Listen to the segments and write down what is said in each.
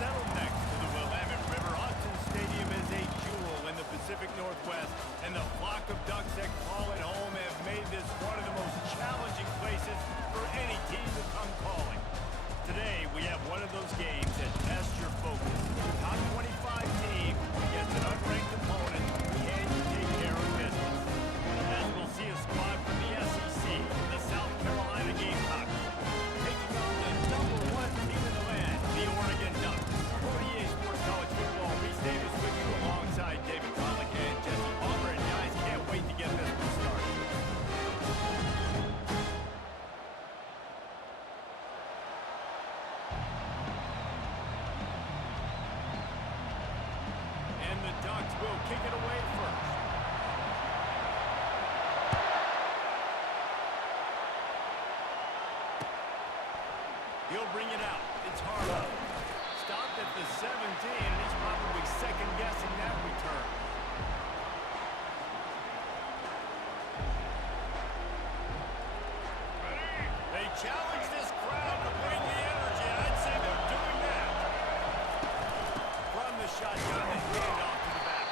Settled next to the Willamette River, Autzen Stadium is a jewel in the Pacific Northwest, and the flock of Ducks that call it home have made this one of the most challenging places for any team to come calling. Today, we have one of those games that tests your focus. Top 25 team against an unranked opponent, can you take care of business? As we'll see a squad from the SEC, the South Carolina Gamecocks, taking on the #1 team in the land, the Oregon Ducks. For EA Sports College Football, Reese Davis with you alongside David Pollack and Jesse Palmer, and guys, can't wait to get this one started. And the Ducks will kick it away first. He'll bring it out. It's Harlow. Stopped at the 17, and he's probably second-guessing that return. They challenge this crowd to bring the energy, and I'd say they're doing that. From the shotgun, they hand off to the back.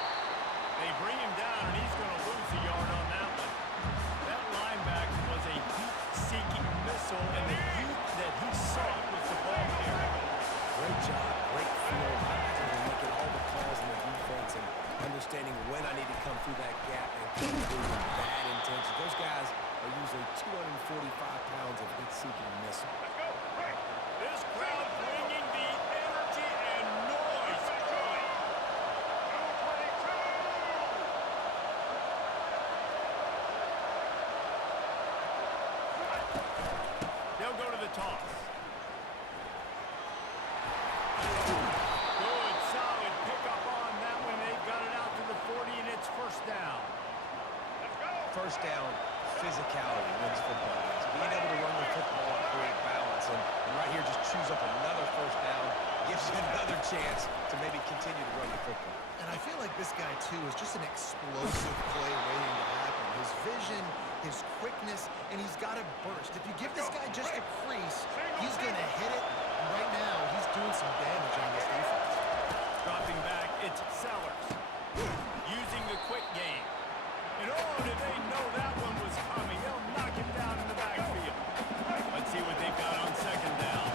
They bring him down, and he's going to lose a yard on that one. That linebacker was a heat-seeking missile, and the heat that he sought was the ball carrier. Great job, great feel, making all the calls in the defense and understanding when I need to come through that gap and keep moving bad intention. Those guys are usually 245 pounds of heat-seeking missile. This crowd bringing the energy and noise. They'll go to the toss. Good, solid pickup on that one. They've got it out to the 40, and it's first down. First down, physicality wins football games. Being able to run the football and create balance. And right here, just choose up another first down, gives you another chance to maybe continue to run the football. And I feel like this guy, too, is just an explosive play waiting to happen. His vision, his quickness, and he's got to burst. If you give this guy just a crease, he's going to hit it. And right now, he's doing some damage on this defense. Dropping back, it's Sellers. Using the quick game. And oh, did they know that one was coming. They'll knock him down in the backfield. Let's see what they've got on second down.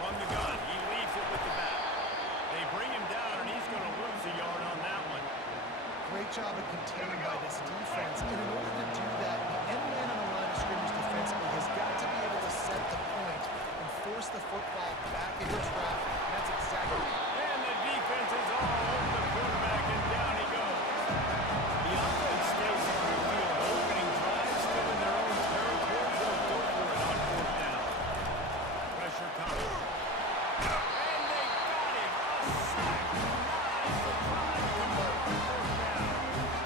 From the gun, he leaves it with the back. They bring him down, and he's going to lose a yard on that one. Great job of containing by this defense. And in order to do that, the end man on the line of scrimmage defensively has got to be able to set the point and force the football back into traffic. And that's exactly what. And the defense is all over the quarterback, and down he goes. The offense stays on the field. Opening drive, still in their own territory. They'll go for it on fourth down. Pressure coming. And they got him. A sack. Nice to try to convert on fourth down.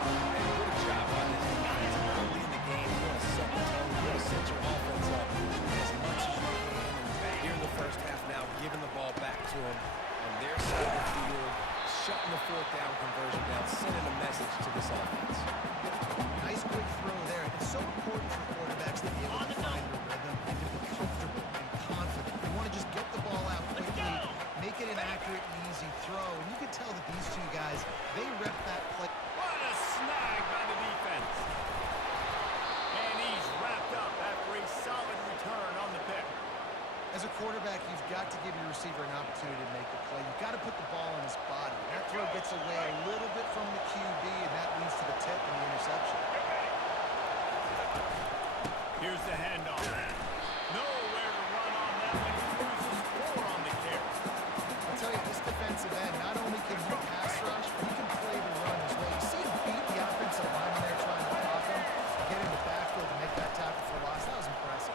And good job on this defense. Early in the game, you want to set the tone. You want to set your offense up as much as you can. And here in the first half now, giving the ball back to them on their side of the field, shutting the fourth down conversion down, sending a message to this offense. Nice quick throw there. It's so important for quarterbacks to be able to find their rhythm and to be comfortable and confident. You want to just get the ball out quickly, make it an accurate and easy throw. And you can tell that these two guys, they rep that play. What a snag by the defense. And he's wrapped up after a solid return on the pick. As a quarterback, you've got to give your receiver an opportunity to make the play. You've got to put the ball in his body. That throw gets away a little bit from the QB, and that leads to the tip and the interception. Here's the handoff. Nowhere to run on that one. He loses 4 on the carry. I'll tell you, this defensive end, not only can he pass rush, but he can play the run as well. You see him beat the offensive lineman there trying to block him, get in the backfield to make that tackle for loss. That was impressive.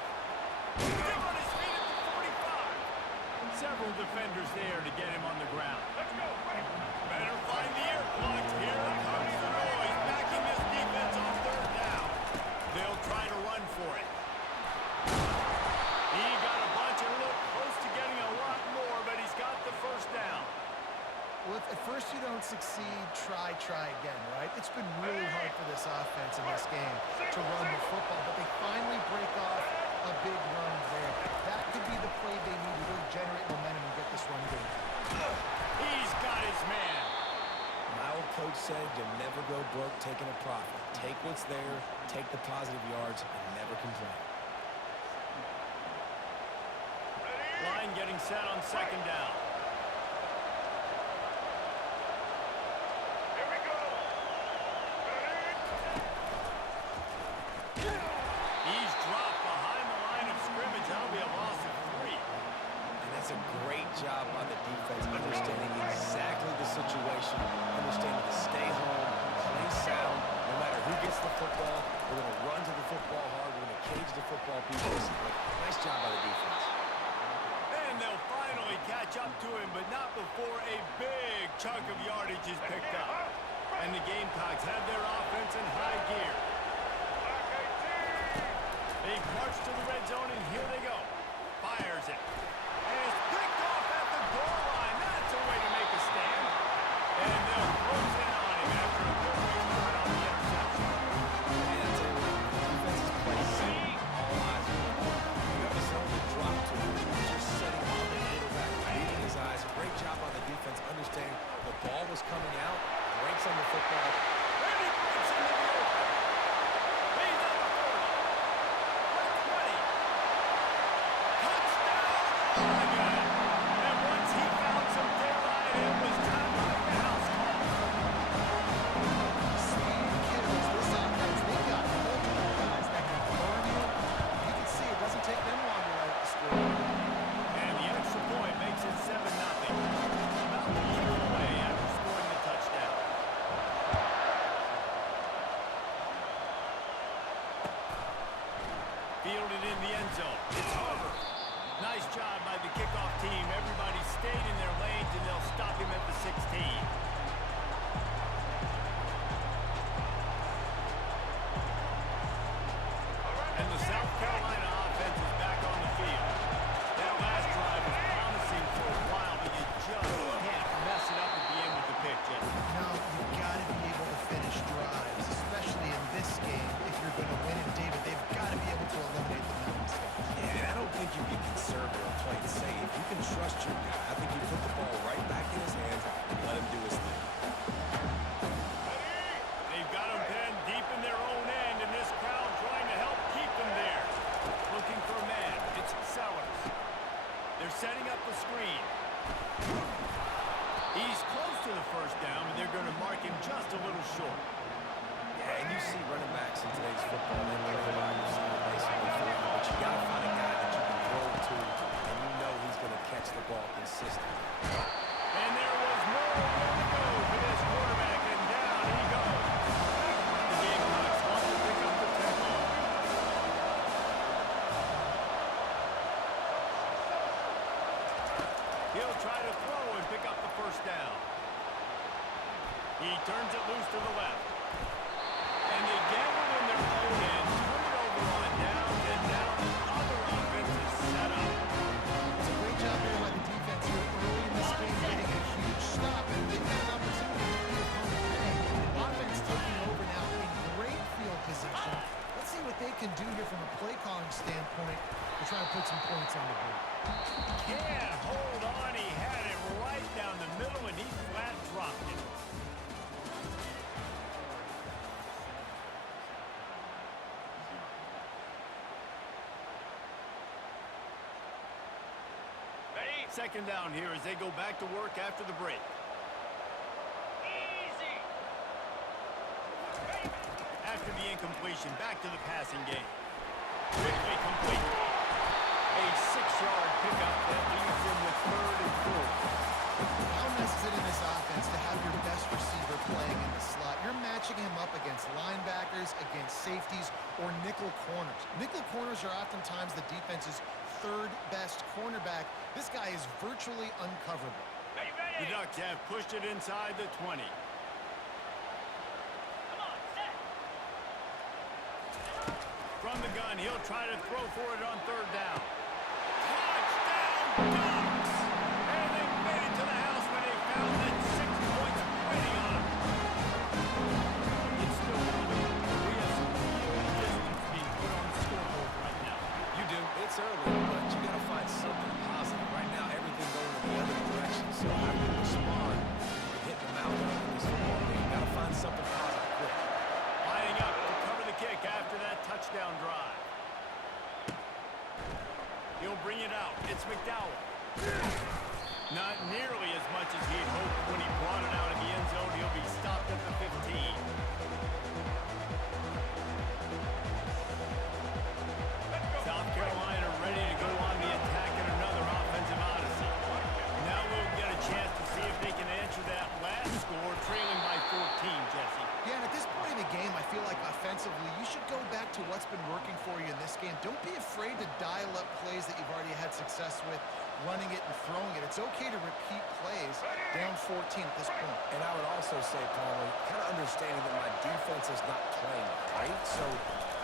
Still on his feet at the 45. Several defenders there to get him on the ground. Better find the ear plugs. Here comes the noise, backing this defense on third down. They'll try to run for it. He got a bunch and looked close to getting a lot more, but he's got the first down. Well, if at first you don't succeed, try again, right? It's been really hard for this offense in this game to run the football, but they finally go broke taking a profit. Take what's there, take the positive yards, and never complain. Line getting set on second down. Here we go. He's dropped behind the line of scrimmage. That'll be a loss of 3. And that's a great job by the defense, understanding exactly the situation, understanding to stay home, play sound. No matter who gets the football, we're going to run to the football hard. We're going to cage the football people. Nice job by the defense. And they'll finally catch up to him, but not before a big chunk of yardage is picked up. And the Gamecocks have their offense in high gear. They march to the red zone, and here they go. Fires it. And it's picked off at the goal line. That's a way to make a stand. And they'll close in on him after a good return on the interception. And that's it. Defense is playing safe. All eyes on the ball. You got to zone the drop to him. Just setting on the quarterback, reading his eyes. Great job on the defense, understanding the ball was coming out, breaks on the football. And he breaks into the open. He's on the 40. The 20. Touchdown, Oregon. And once he found some daylight, it was time to make the house call. Speed killers. This offense, they've got multiple guys that can burn you. You can see it doesn't take them long to light up the score. And the extra point makes it 7-0. About to kick it away after scoring the touchdown. Fielded in the end zone. It's over. Nice job by the kickoff team. Everybody stayed in their lanes, and they'll stop him at the 16. And the South Carolina offense is back on the field. That last drive was promising for a while, but you just can't mess it up at the end with the pick, Jesse. No, you've got to be able to finish drives, especially in this game. If you're going to win it, David, they've got to be able to eliminate the mental mistakes. Yeah, and I don't think you get conservative or play it safe. If you can trust your guy, I think you put the ball right back in his hands and let him do his thing. They've got him pinned deep in their own end, and this crowd trying to help keep them there. Looking for a man. It's Sellers. They're setting up the screen. He's close to the first down, but they're going to mark him just a little short. Yeah, and you see running backs in today's football, they play a wide receiver basically for you, but you got to find a guy that you can throw to, and you know he's going to catch the ball consistently. And there was nowhere to go for this quarterback, and down he goes. The Gamecocks want to pick up the tempo. He'll try to throw and pick up the first down. He turns it loose to the left. And they gamble in their own end, turn it over on downs, and now the other offense is set up. It's a great job there by the defense here early in this game, getting a huge stop, and they've got an opportunity to make the opponent pay. Offense taking over now in great field position. Let's see what they can do here from a play calling standpoint to try to put some points on the board. Can't hold on. He had it right down the middle, and he flat dropped it. Second down here as they go back to work after the break. Easy. After the incompletion, back to the passing game. Quickly complete. A 6-yard pickup that leaves him with 3rd and 4. How nice is it in this offense to have your best receiver playing in the slot? You're matching him up against linebackers, against safeties, or nickel corners. Nickel corners are oftentimes the defense's 3rd best cornerback. This guy is virtually uncoverable. The Ducks have pushed it inside the 20. From the gun, he'll try to throw for it on 3rd down. Touchdown, Ducks! And they made it to the house when they found that 6 points waiting on them. It's still early. We have some real distance being put on the scoreboard right now. You do. It's early, but you got to find something positive. Right now, everything going in the other direction. So how do you respond? You're hitting the mountain in this football game. Got to find something positive. down drive. He'll bring it out. It's McDowell. Not nearly as much as he had hoped when he brought it out of the end zone. He'll be stopped at the 15. South Carolina ready to go on the attack in another offensive odyssey. Now we'll get a chance to see if they can answer that last score, trailing by 14, Jesse. Yeah, and at this point in the game, I feel like offensively, you should go back to what's been working for you in this game. Don't be afraid to dial up plays that you've already had success with, running it and throwing it. It's okay to repeat plays down 14 at this point. And I would also say, Palmer, kind of understanding that my defense is not playing right. So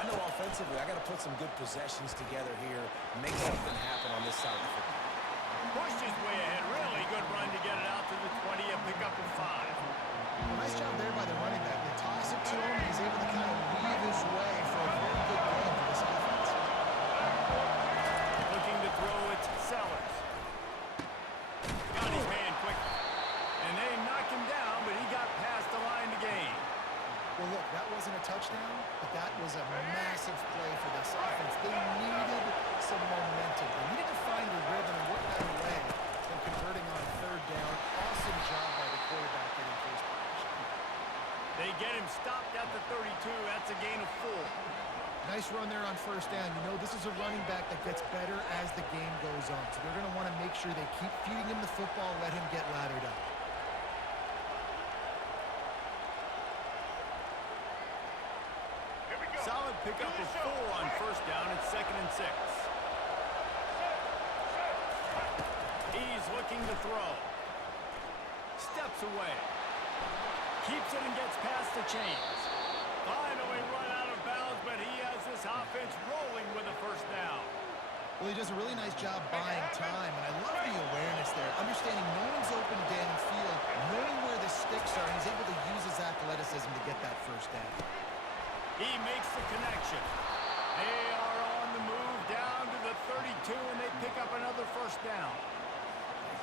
I know offensively I got to put some good possessions together here, make something happen on this side of the football. Pushed his way ahead. Really good run to get it out to the 20 and pick up a 5. Well, nice job there by the running back. They toss it to him, and he's able to kind of weave his way for a very good game for this offense. Looking to throw it, Sellers. Got his man quickly. And they knocked him down, but he got past the line to gain. Well, look, that wasn't a touchdown, but that was a massive play for this offense. They needed some momentum. They needed to find a rhythm, and what better way than converting on third down. Awesome job by the quarterback getting first position. They get him stopped at the 32. That's a gain of 4. Nice run there on first down. You know, this is a running back that gets better as the game goes on. So they're going to want to make sure they keep feeding him the football, let him get laddered up. Solid pickup of 4 on first down. It's 2nd and 6. He's looking to throw. Steps away. Keeps it and gets past the chains. Finally run out of bounds, but he has this offense rolling with a first down. Well, he does a really nice job buying time, and I love the awareness there. Understanding no one's open downfield, knowing where the sticks are, and he's able to use his athleticism to get that first down. He makes the connection. They are on the move down to the 32, and they pick up another first down.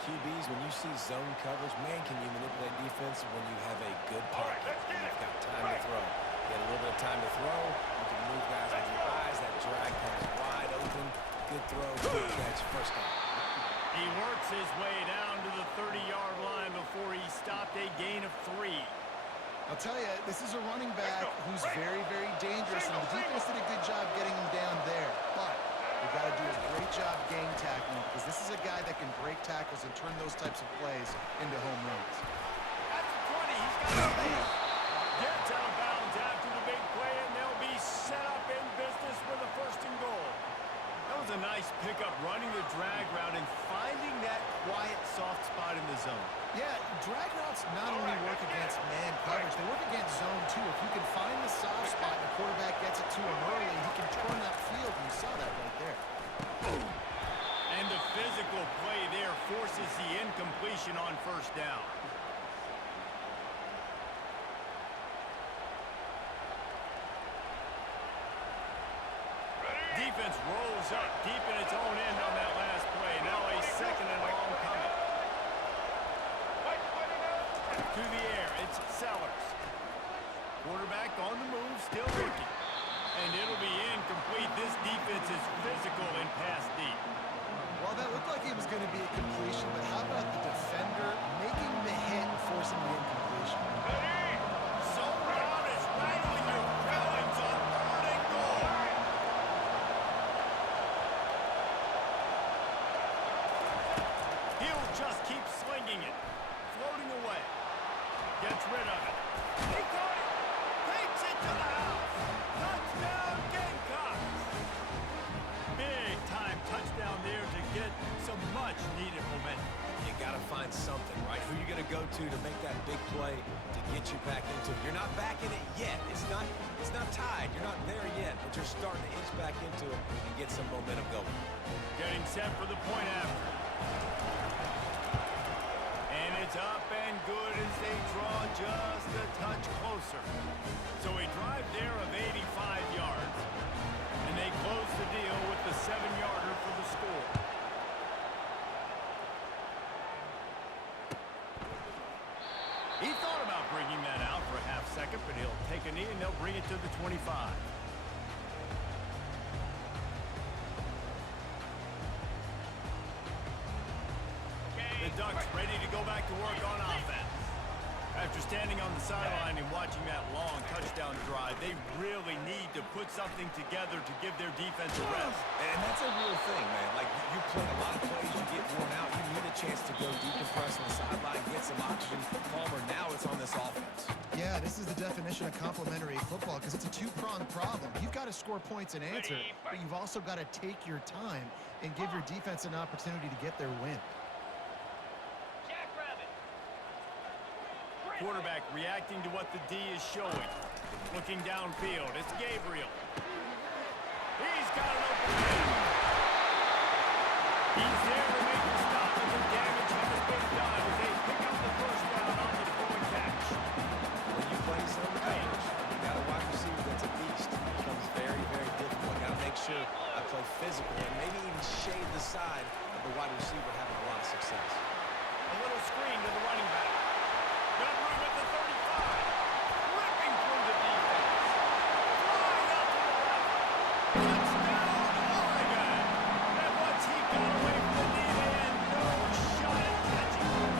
QBs, when you see zone coverage, man, can you manipulate defense when you have a good pocket and you've got time to throw. You get a little bit of time to throw, you can move guys with your eyes, that drag comes wide open, good throw, good catch, first down. He works his way down to the 30-yard line before he stopped, a gain of 3. I'll tell you, this is a running back who's very, very dangerous, and the defense did a good job getting him down there. But we've got to do a great job game tackling, because this is a guy that can break tackles and turn those types of plays into home runs. At the 20, he's got it. Gets out of bounds after the big play, and they'll be set up in business with a 1st and goal. That was a nice pickup, running the drag route and finding that quiet, soft spot in the zone. Yeah, drag routes not only work against man coverage, they work against zone too. If you can find the soft spot and the quarterback gets it to him early, he can turn that field, and you saw that right there. And the physical play there forces the incompletion on first down. Defense rolls up deep in its own end on that last play. Now a 2nd and long coming. To the air, it's Sellers. Quarterback on the move, still looking. And it'll be incomplete. This defense is physical and pass deep. Well, that looked like it was going to be a completion, but how about the defender making the hit and forcing the incompletion? So loud is rattling your feelings on 3rd and goal. He'll just keep slinging it. Floating away. Gets rid of it. He caught it. Takes it to the house. Touchdown, Gamecocks. Big time touchdown there to get some much needed momentum. You got to find something, right? Who you going to go to make that big play to get you back into it? You're not back in it yet. It's not tied. You're not there yet, but you're starting to inch back into it and get some momentum going. Getting set for the point after. And it's up and good as they draw just a touch closer. So a drive there of 85 yards. And they close the deal with the 7-yarder for the score. He thought about bringing that out for a half second, but he'll take a knee and they'll bring it to the 25. go back to work on offense. After standing on the sideline and watching that long touchdown drive, they really need to put something together to give their defense a rest. And that's a real thing, man. Like, you play a lot of plays, you get worn out, you need a chance to go decompress on the sideline, get some oxygen. Palmer, now it's on this offense. Yeah, this is the definition of complementary football because it's a two-pronged problem. You've got to score points and answer, but you've also got to take your time and give your defense an opportunity to get their win. Quarterback reacting to what the D is showing. Looking downfield, it's Gabriel. He's got an open man. He's there to make the stop, and the damage has been done as they pick up the first down on the throw and catch. When you play zone coverage, you got a wide receiver that's a beast. It becomes very, very difficult. Got to make sure I play physical and maybe even shade the side of the wide receiver having a lot of success. A little screen to the running back. Got room at the 35. Ripping through the defense. Flying out to the left. Touchdown, Oregon. And once he got away from the D, they had no shot at catching him.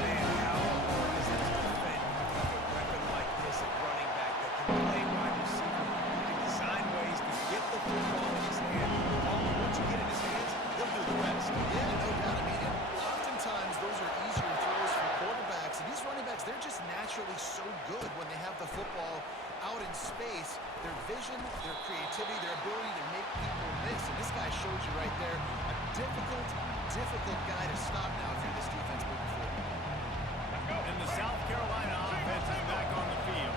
Man, how hard is it to defend a weapon like this at running back that can play wide receiver? You can design ways to get the football in his hand. Once you get in his hands, he'll do the rest. Yeah, no doubt. I mean, and oftentimes those are easier throws for quarterbacks. And these running backs, they're just naturally so good when they have the football out in space. Their vision, their creativity, their ability to make people miss. And this guy shows you right there a difficult guy to stop now if you're this defense moving forward. And the South Carolina offense is back on the field.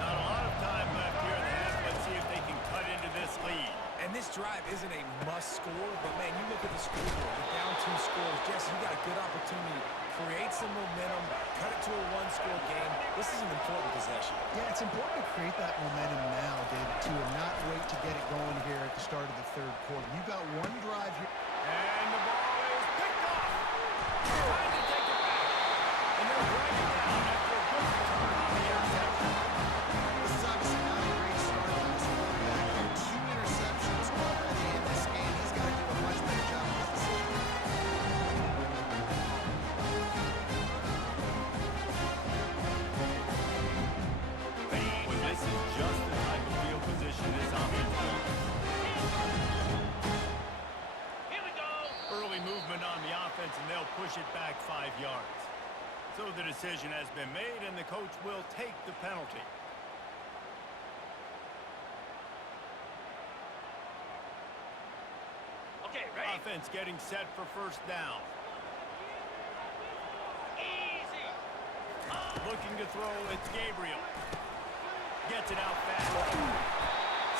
Not a lot of time left here in the half. Let's see if they can cut into this lead. And this drive isn't a must score, but man, you look at the scoreboard, the down 2 scores. Jesse, you got a good opportunity. Create some momentum, cut it to a 1-score game. This is an important possession. Yeah, it's important to create that momentum now, David, too, and not wait to get it going here at the start of the third quarter. You've got one drive here. And the ball is picked off. Trying to take it back. And they'll drag it down after a good return on the interception. This is obviously not a great start for this quarterback. There are 2 interceptions already in this game. He's got to do a much better job with this decision. Well, this is just the type of field position this offense wants. Early movement on the offense, and they'll push it back 5 yards. So the decision has been made, and the coach will take the penalty. Okay, ready? Offense getting set for first down. Easy. Looking to throw, it's Gabriel. Gets it out fast.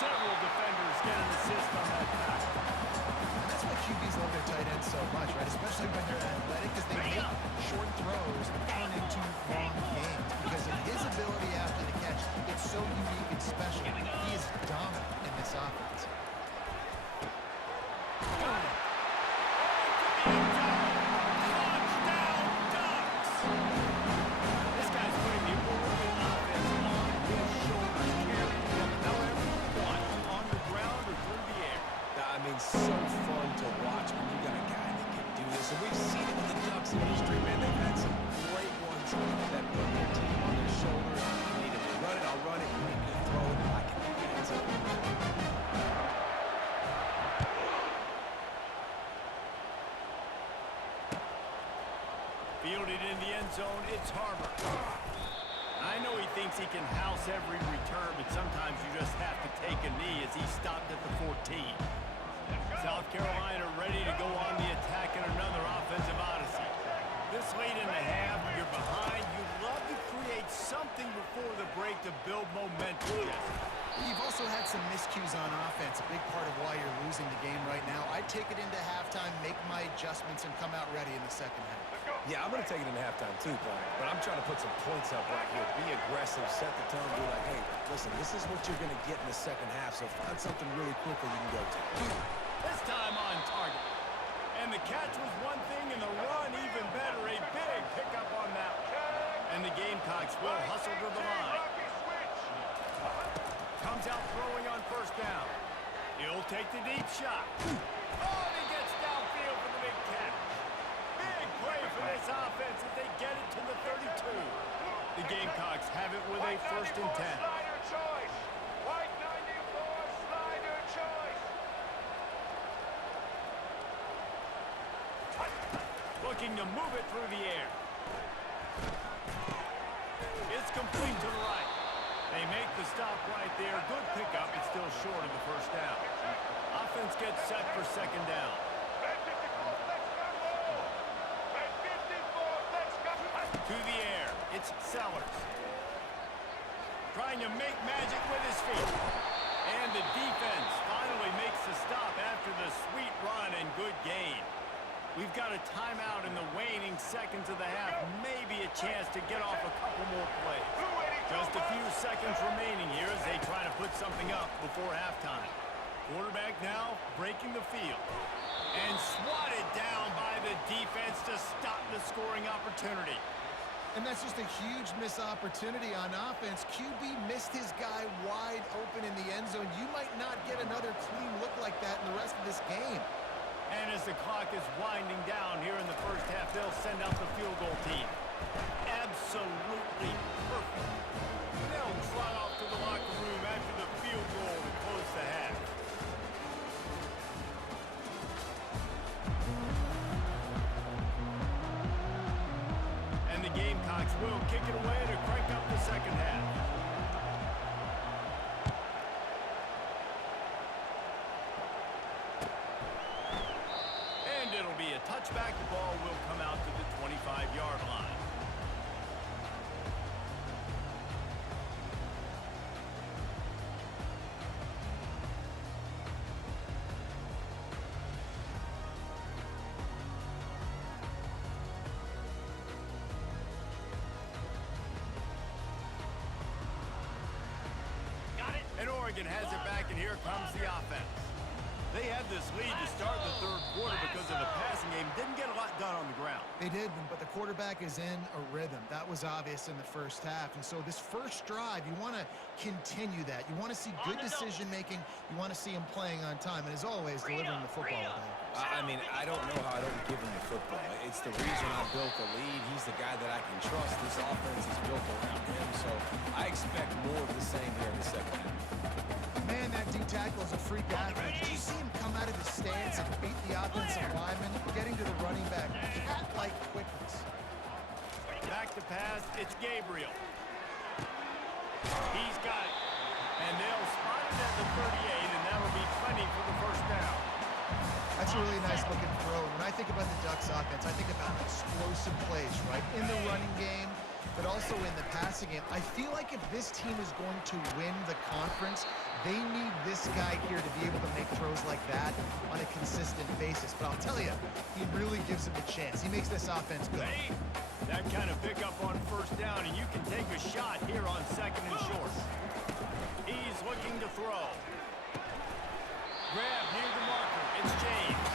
Several defenders get an assist on that pass. And that's why QBs love their tight ends so much, right? Especially when they're athletic, because they make short throws turn into long games. Because of his ability after the catch, it's so unique and special. He is dominant in this offense. Got it. Touchdown, Ducks! This guy's putting the Oregon offense on his shoulders, carrying them however you want, on the ground or through the air. I mean, so fun to watch when you got a guy that can do this. And we've seen it with the Ducks in history, man. They've had some great ones that put their team on their shoulders. You need to run it, I'll run it. You need me to throw it, I can do that too. Fielded in the end zone, it's Harbor. I know he thinks he can house every return, but sometimes you just have to take a knee as he stopped at the 14. South Carolina ready to go on the attack in another offensive odyssey. This late in the half, you're behind. You'd love to create something before the break to build momentum, Jesse. You've also had some miscues on offense, a big part of why you're losing the game right now. I'd take it into halftime, make my adjustments, and come out ready in the second half. Yeah, I'm going to take it in halftime too, Paul. But I'm trying to put some points up right here. Be aggressive, set the tone, be like, hey, listen, this is what you're going to get in the second half, so find something really quickly you can go to. This time on target. And the catch was one thing, and the run even better. A big pickup on that one. And the Gamecocks will hustle to the line. Comes out throwing on first down. He'll take the deep shot. Oh, and he gets downfield for the big catch. Big play for this offense as they get it to the 32. The Gamecocks have it with a 1st and 10. Slider choice. White 94, slider choice. Looking to move it through the air. It's complete to the right. They make the stop right there. Good pickup. It's still short of the 1st down. Offense gets set for 2nd down. Red 54, let's go. Red 54, let's go. To the air. It's Sellers. Trying to make magic with his feet. And the defense finally makes the stop after the sweet run and good gain. We've got a timeout in the waning seconds of the half. Maybe a chance to get off a couple more plays. Just a few seconds remaining here as they try to put something up before halftime. Quarterback now breaking the field. And swatted down by the defense to stop the scoring opportunity. And that's just a huge missed opportunity on offense. QB missed his guy wide open in the end zone. You might not get another clean look like that in the rest of this game. And as the clock is winding down here in the 1st half, they'll send out the field goal team. Absolutely perfect. They'll trot off to the locker room after the field goal to close the half. And the Gamecocks will kick it away to crank up the 2nd half. And it'll be a touchback. The ball will come out to the 25-yard line. Got it. And Oregon has it back, and here comes the offense. They had this lead to start the 3rd quarter because of the passing game. Didn't get a lot done on the ground. They did, but the quarterback is in a rhythm. That was obvious in the 1st half. And so this 1st drive, you want to continue that. You want to see good decision-making. You want to see him playing on time. And as always, delivering the football today. I mean, I don't know how I don't give him the football. It's the reason I built the lead. He's the guy that I can trust. This offense is built around him. So I expect more of the same here in the 2nd half. Man, that D-tackle is a freak athlete. Did you see him come out of his stance and beat the offensive lineman, getting to the running back? Cat-like quickness. Back to pass, it's Gabriel. He's got it. And they'll spot it at the 38, and that'll be plenty for the 1st down. That's a really nice looking throw. When I think about the Ducks offense, I think about explosive plays, right? In the running game, but also in the passing game. I feel like if this team is going to win the conference, they need this guy here to be able to make throws like that on a consistent basis. But I'll tell you, he really gives him a chance. He makes this offense good. That kind of pickup on 1st down, and you can take a shot here on 2nd and short. He's looking to throw. Grab near the marker. It's James.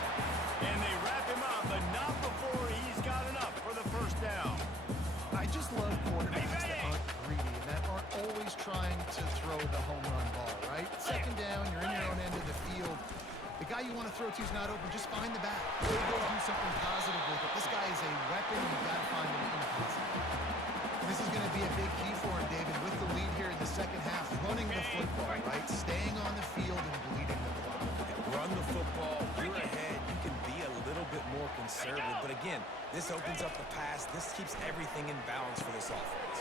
And they wrap him up, but not before he's got enough for the 1st down. I just love quarterbacks that aren't greedy and that aren't always trying to throw the home run ball, right? 2nd down, you're in your own end of the field. The guy you want to throw to is not open. Just find the back. Go do something positive with it. This guy is a weapon. You've got to find him in the positive. This is going to be a big key for him, David, with the lead here in the 2nd half. Running the football, right? Staying on the field and bleeding the clock. Run the football. You're ahead. You can be a little bit more conservative. But again, this opens up the pass. This keeps everything in balance for this offense.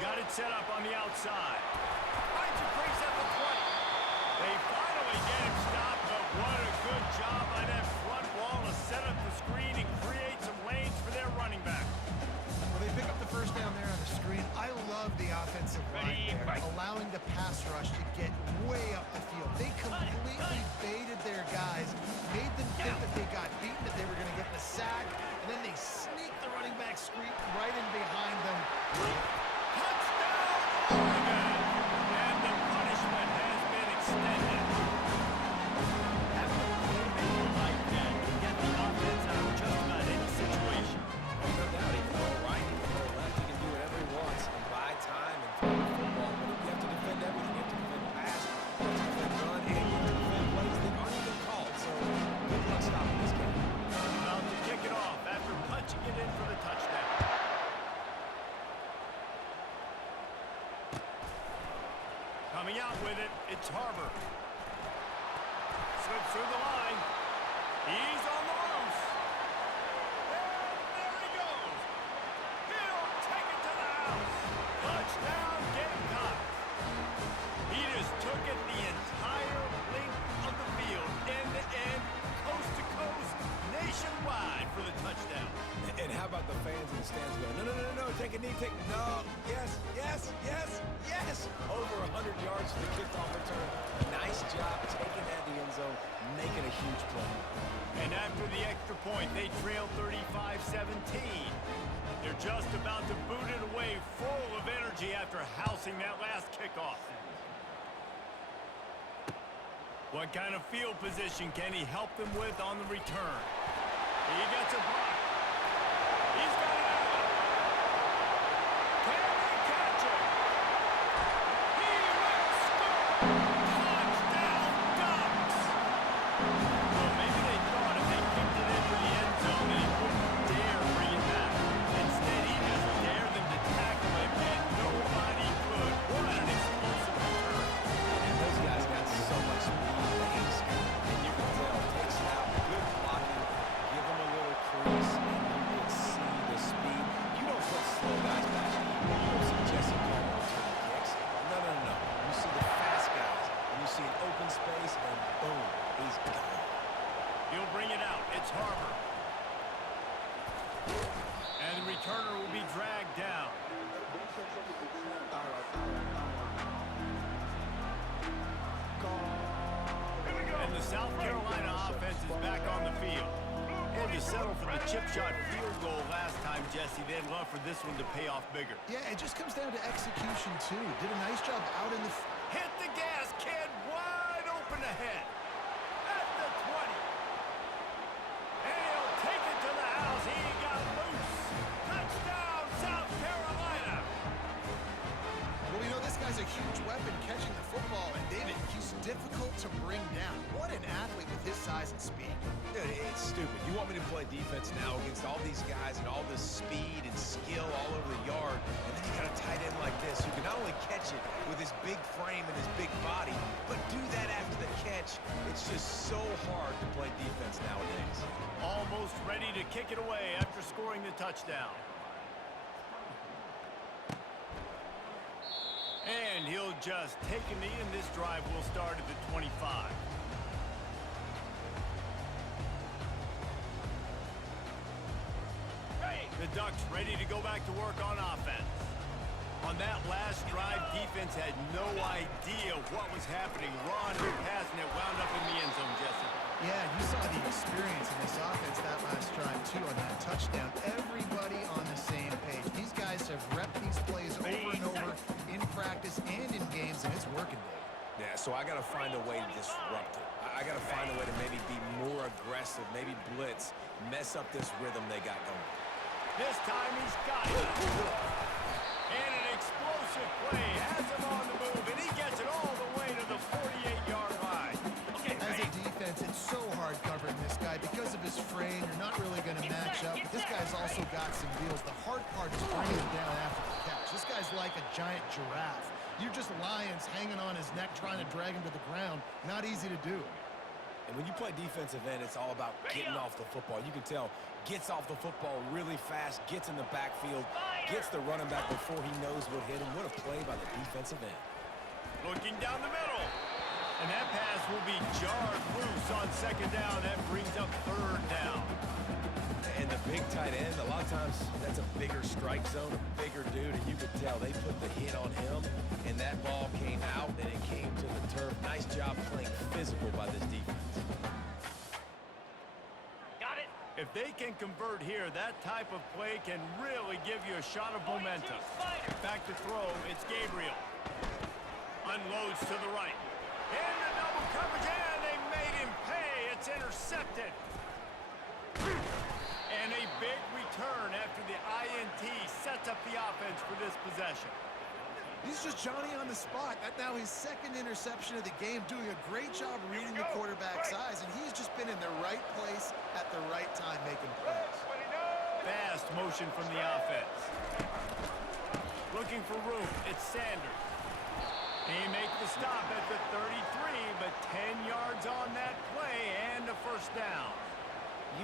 Got it set up on the outside. Finds a crease at the 20. They finally get him stopped, but what a good job by that front wall to set up the screen and create some lanes for their running back. Well, they pick up the 1st down there on the screen. I love the offensive line there, allowing the pass rush to get way up the field. They completely baited their guys, made them think that they got beaten, that they were going to get the sack, and then they sneaked the running back screen right in behind them. Touchdown, Oregon! And the punishment has been extended. Having a playmaker like that can get the offense out of just about any situation. No doubt, he can go right, he can go left, he can do whatever he wants and buy time and throw the football. But you have to defend everything. You have to defend pass, you have to defend through the line. He's on the loose. And there he goes. He'll take it to the house. Touchdown, Gamecocks. He just took it the entire length of the field, end-to-end, coast-to-coast, nationwide for the touchdown. And how about the fans in the stands going, no, no, no, no, no, take a knee, no, yes, yes, yes, yes. Over 100 yards for the kickoff return. Nice job taking that to the end zone, making a huge play. And after the extra point, they trail 35-17. They're just about to boot it away full of energy after housing that last kickoff. What kind of field position can he help them with on the return? He gets a block. He's got it out. Can they catch him? He will score. Touchdown, Ducks. Well, maybe they thought if they kicked it into the end zone, they wouldn't dare bring it back. Instead, he just dared them to tackle him, and nobody could. What an explosive return. And those guys got so much speed. And you can tell, takes it out, good blocking, give them a little crease, and you can see the speed. You don't put slow guys back deep. You don't see Jesse Coleman return kicks. No, no, no. You see the fast guys, and you see an open space, and boom, he's gone. He'll bring it out. It's Harbor. And the returner will be dragged down. And the South Carolina offense is back on the field. Had to settle for the chip shot field goal last time, Jesse. They'd love for this one to pay off bigger. Yeah, it just comes down to execution, too. Did a nice job out in the... Hit the gas, kid. Wide open ahead. At the 20. And he'll take it to the house. He got loose. Touchdown, South Carolina. Well, we know this guy's a huge weapon catching the football, and David, he's difficult to bring down. What an athlete with his size and speed. Dude, it's stupid. You want me to play defense now against all these guys and all this speed and skill all over the yard, and then you got a tight end like this who can not only catch it with his big frame and his big body, but do that after the catch. It's just so hard to play defense nowadays. Almost ready to kick it away after scoring the touchdown. And he'll just take a knee, and this drive will start at the 25. The Ducks ready to go back to work on offense. On that last drive, defense had no idea what was happening. Raw under pass, and it wound up in the end zone, Jesse. Yeah, you saw the experience in this offense that last drive, too, on that touchdown. Everybody on the same page. These guys have repped these plays over and over in practice and in games, and it's working, Dave. Yeah, so I got to find a way to disrupt it. I got to find a way to maybe be more aggressive, maybe blitz, mess up this rhythm they got going. This time he's got it. And an explosive play has him on the move, and he gets it all the way to the 48-yard line. As a defense, it's so hard covering this guy. Because of his frame, you're not really going to match up. But this guy's also got some deals. The hard part is bringing him down after the catch. This guy's like a giant giraffe. You're just lions hanging on his neck, trying to drag him to the ground. Not easy to do. And when you play defensive end, it's all about getting off the football. You can tell, gets off the football really fast, gets in the backfield, gets the running back before he knows what hit him. What a play by the defensive end. Looking down the middle. And that pass will be jarred loose on second down. That brings up third down. And the big tight end, a lot of times that's a bigger strike zone, a bigger dude, and you could tell they put the hit on him, and that ball came out, and it came to the turf. Nice job playing physical by this defense. Got it. If they can convert here, that type of play can really give you a shot of momentum. Back to throw, it's Gabriel. Unloads to the right. In the double coverage, and they made him pay. It's intercepted. And a big return after the INT sets up the offense for this possession. He's just Johnny on the spot. That's now his second interception of the game, doing a great job reading the quarterback's eyes, and he's just been in the right place at the right time making plays. Fast motion from the offense. Looking for room, it's Sanders. He makes the stop at the 33, but 10 yards on that play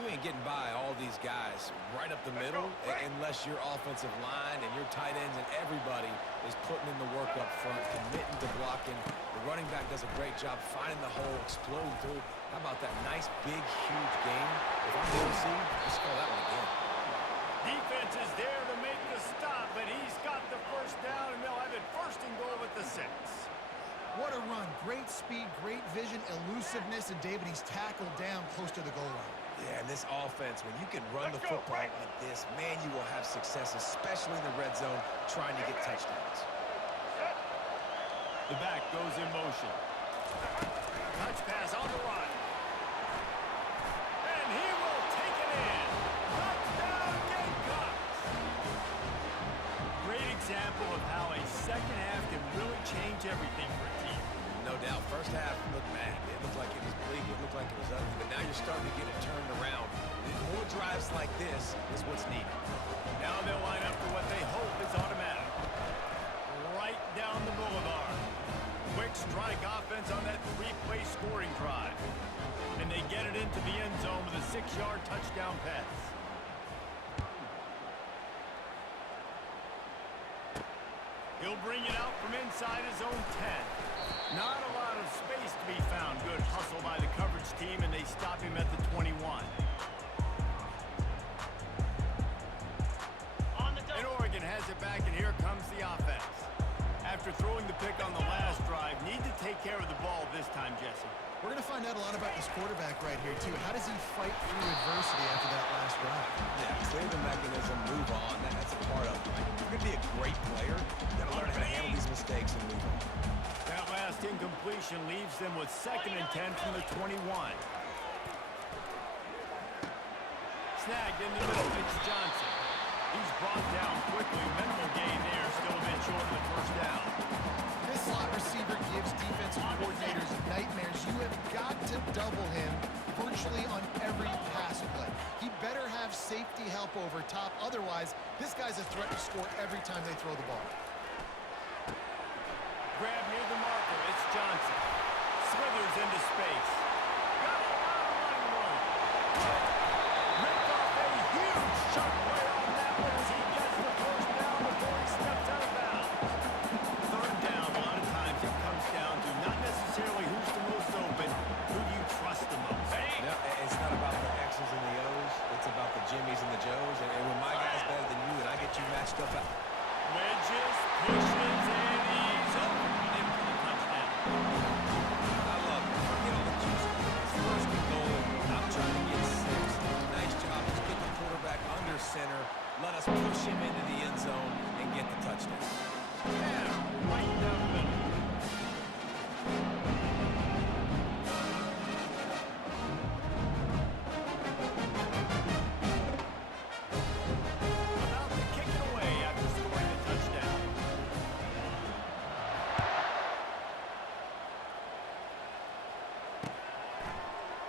ain't getting by all these guys right up the middle unless your offensive line and your tight ends and everybody is putting in the work up front, committing to blocking. The running back does a great job finding the hole, exploding through. How about that nice, big, huge game? If I'm the OC, just call that one again. Defense is there to make the stop, but he's got the first down, and they'll have it first and goal at the 6. What a run. Great speed, great vision, elusiveness, and David, he's tackled down close to the goal line. Yeah, and this offense, when you can run the football like this, man, you will have success, especially in the red zone, trying to get touchdowns. The back goes in motion. Touch pass on the run. And he will take it in. Touchdown, Gamecocks! Great example of how a second half can really change everything for a team. No doubt. First half looked bad. It looked like it was bleak. It looked like it was ugly. But now you're starting to get it turned around. More drives like this is what's needed. Now they'll line up for what they hope is automatic. Right down the boulevard. Quick strike offense on that 3-play scoring drive. And they get it into the end zone with a 6-yard touchdown pass. He'll bring it out from inside his own 10. Not a lot of space to be found. Good hustle by the coverage team, and they stop him at the 21. And Oregon has it back, and here comes the offense. After throwing the pick on the last drive, need to take care of the ball this time, Jesse. We're going to find out a lot about this quarterback right here, too. How does he fight through adversity after that last drive? Yeah, clear the mechanism, move on. That's a part of it. Right? You're going to be a great player. You got to learn how to handle these mistakes and move on. That last incompletion leaves them with 2nd and 10 from the 21. Snagged in the middle, it's Johnson. He's brought down quickly. Minimal gain there, still a bit short of the first down. This slot receiver gives defensive coordinators nightmares. You have got to double him virtually on every pass play. He better have safety help over top. Otherwise, this guy's a threat to score every time they throw the ball. Grab near the marker. It's Johnson. Slithers into space. Got a lot of running room. Ripped off a huge shot play on that one as he gets the first down before he steps out of bounds. Third down, a lot of times it comes down to not necessarily who's the most open, who do you trust the most. No, it's not about the X's and the O's. It's about the Jimmys and the Joes. And when my guy's better than you and I get you matched up, Wedges, pushes, and he's open. In for the touchdown. I love it. Forget all the juice. It's first and goal. I'm trying to get 6. Nice job. Just get the quarterback under center. Let us push him into the end zone and get the touchdown. Yeah, right down the middle. About to kick it away after scoring the touchdown.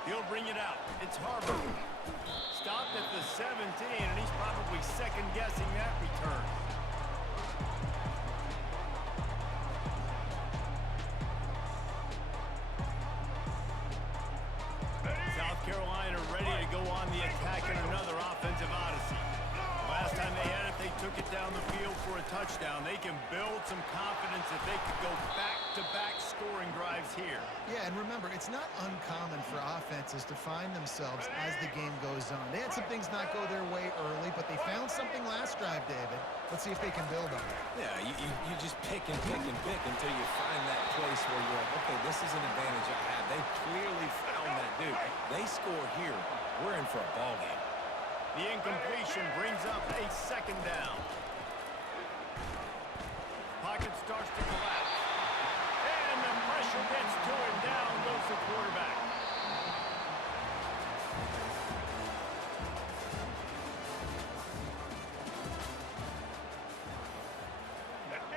He'll bring it out. It's Harbaugh. Stopped at the 17, and he's probably second-guessing that return. South Carolina ready to go on the attack in another offensive odyssey. Last time they had it, they took it down the field for a touchdown. They can build some confidence that they could go back-to-back scoring drives here. Yeah, and remember, it's not uncommon for offenses to find themselves as the game goes on. They had some things not go their way early, but they found something last drive, David. Let's see if they can build on it. Yeah, you just pick and pick and pick until you find that place where you're like, okay, this is an advantage I have. They clearly found that, dude. They score here. We're in for a ball game. The incompletion brings up a 2nd down. Pocket starts to collapse. And the pressure gets to him. Down goes the quarterback.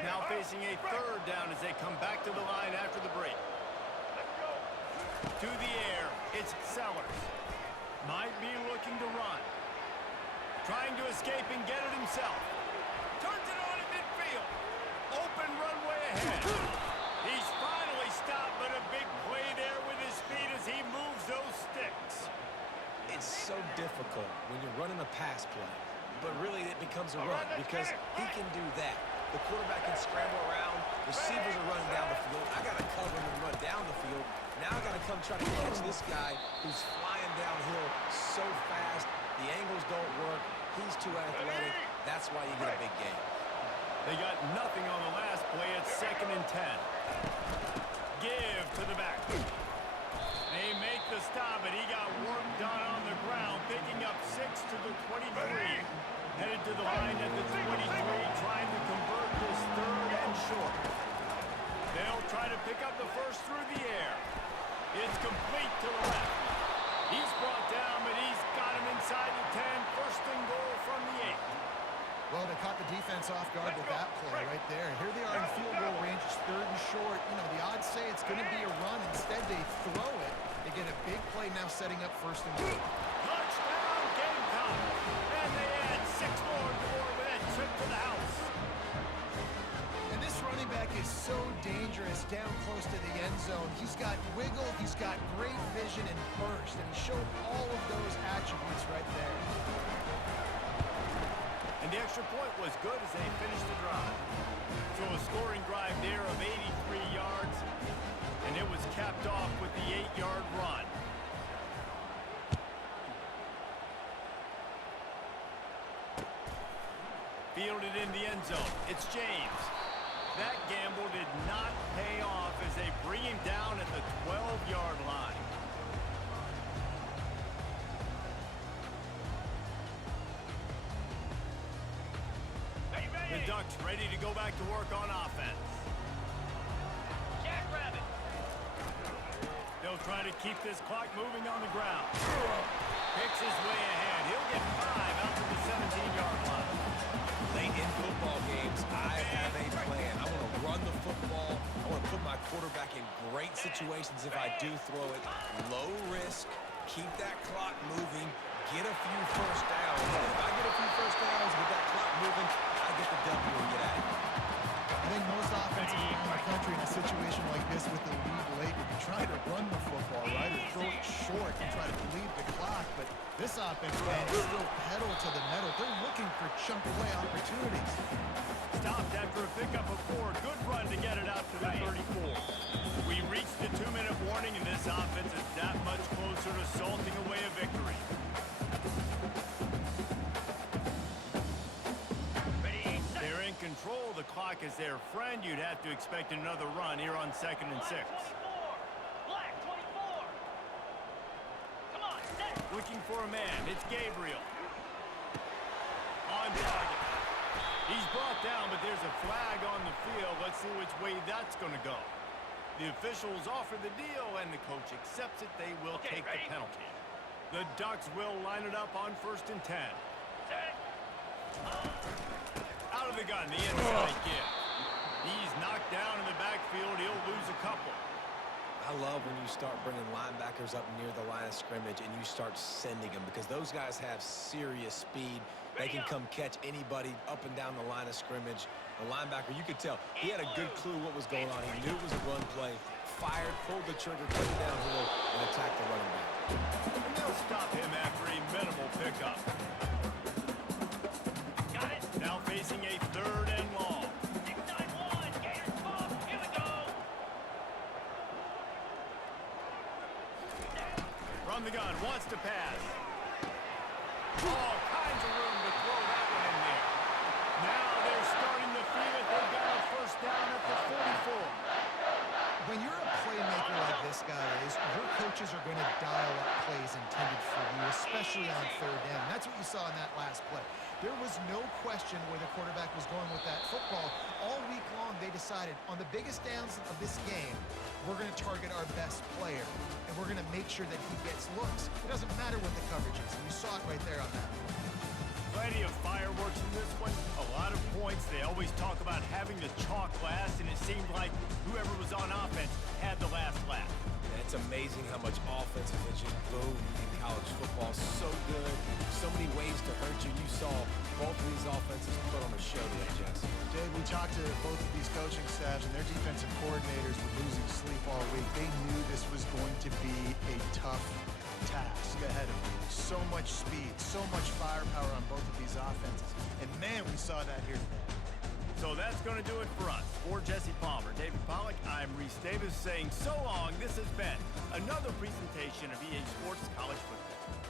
Now facing a 3rd down as they come back to the line after the break. To the air, it's Sellers. Might be looking to run. Trying to escape and get it himself. Turns it on in midfield. Open runway ahead. He's finally stopped, but a big play there with his feet as he moves those sticks. It's so difficult when you're running a pass play, but really it becomes a run because he can do that. The quarterback can scramble around. Receivers are running down the field. I got to cover him and run down the field. Now I got to come try to catch this guy who's flying downhill so fast. The angles don't work. He's too athletic. That's why you get a big gain. They got nothing on the last play. It's 2nd and 10. Give to the back. They make the stop, but he got work done on the ground, picking up 6 to the 23. Headed to the line at the 23, trying to convert this 3rd and short. They'll try to pick up the first through the air. It's complete to the left. He's brought down, but he's got him inside the 10. 1st and goal from the 8. Well, they caught the defense off guard with that play right there. Here they are in field goal range. It's 3rd and short. You know, the odds say it's going to be a run. Instead, they throw it. They get a big play now setting up 1st and goal. Touchdown, Gamecock! And they add 6 more to the board with that trip to the house. And this running back is so dangerous down close to the end zone. He's got wiggle, he's got great vision and burst, and he showed all of those attributes right there. And the extra point was good as they finished the drive. So a scoring drive there of 83 yards, and it was capped off with the 8-yard run. Fielded in the end zone. It's James. That gamble did not pay off as they bring him down at the 12-yard line. The Ducks ready to go back to work on offense. Jackrabbit. They'll try to keep this clock moving on the ground. Picks his way ahead. He'll get 5 out to the 17-yard line. Late in football games, I have a plan. I want to run the football. I want to put my quarterback in great situations if I do throw it. Low risk, keep that clock moving, get a few first downs. And if I get a few first downs with that clock moving, I get the W and get out of here. I think most offenses around the country in a situation like this with the lead late would be trying to run the football, right, or throw it short and try to bleed the clock. But this offense, man, is still pedal to the metal. They're looking for chunk away opportunities. Stopped after a pickup of 4. Good run to get it out to the 34. We reached the 2-minute warning, and this offense is that much closer to salting away a victory. They're in control. The clock is their friend. You'd have to expect another run here on 2nd and 6. Black 24. Come on, set. Looking for a man. It's Gabriel. On target. He's brought down, but there's a flag on the field. Let's see which way that's going to go. The officials offer the deal, and the coach accepts it. They will take the penalty. The Ducks will line it up on 1st and 10. Set. Out of the gun, the inside give. He's knocked down in the backfield. He'll lose a couple. I love when you start bringing linebackers up near the line of scrimmage and you start sending them because those guys have serious speed. They can come catch anybody up and down the line of scrimmage. The linebacker, you could tell, he had a good clue what was going on. He knew it was a run play, fired, pulled the trigger, took it downhill, and attacked the running back. And they'll stop him after a minimal pickup. Got it. Now facing a 3rd and long. 691. Gators smoke. Here we go. From the gun, wants to pass. All kinds of room to throw that one in there. Now they're starting to feel it. They've got a 1st down at the 44. When you're a playmaker like this guy is, your coaches are going to dial up plays intended for you, especially on 3rd down. That's what you saw in that last play. There was no question where the quarterback was going with that football. All week long, they decided on the biggest downs of this game, we're going to target our best player, and we're going to make sure that he gets looks. It doesn't matter what the coverage is, and you saw it right there on that. Plenty of fireworks in this one. A lot of points. They always talk about having the chalk last, and it seemed like whoever was on offense had the last laugh. And it's amazing how much offense has just boomed in college football. So good. So many ways to hurt you. You saw both of these offenses put on a show today, Jess. Dave, we talked to both of these coaching staffs, and their defensive coordinators were losing sleep all week. They knew this was going to be a tough task ahead of them. So much speed, so much firepower on both of these offenses. And man, we saw that here today. So that's going to do it for us. For Jesse Palmer, David Pollack, I'm Reese Davis saying so long. This has been another presentation of EA Sports College Football.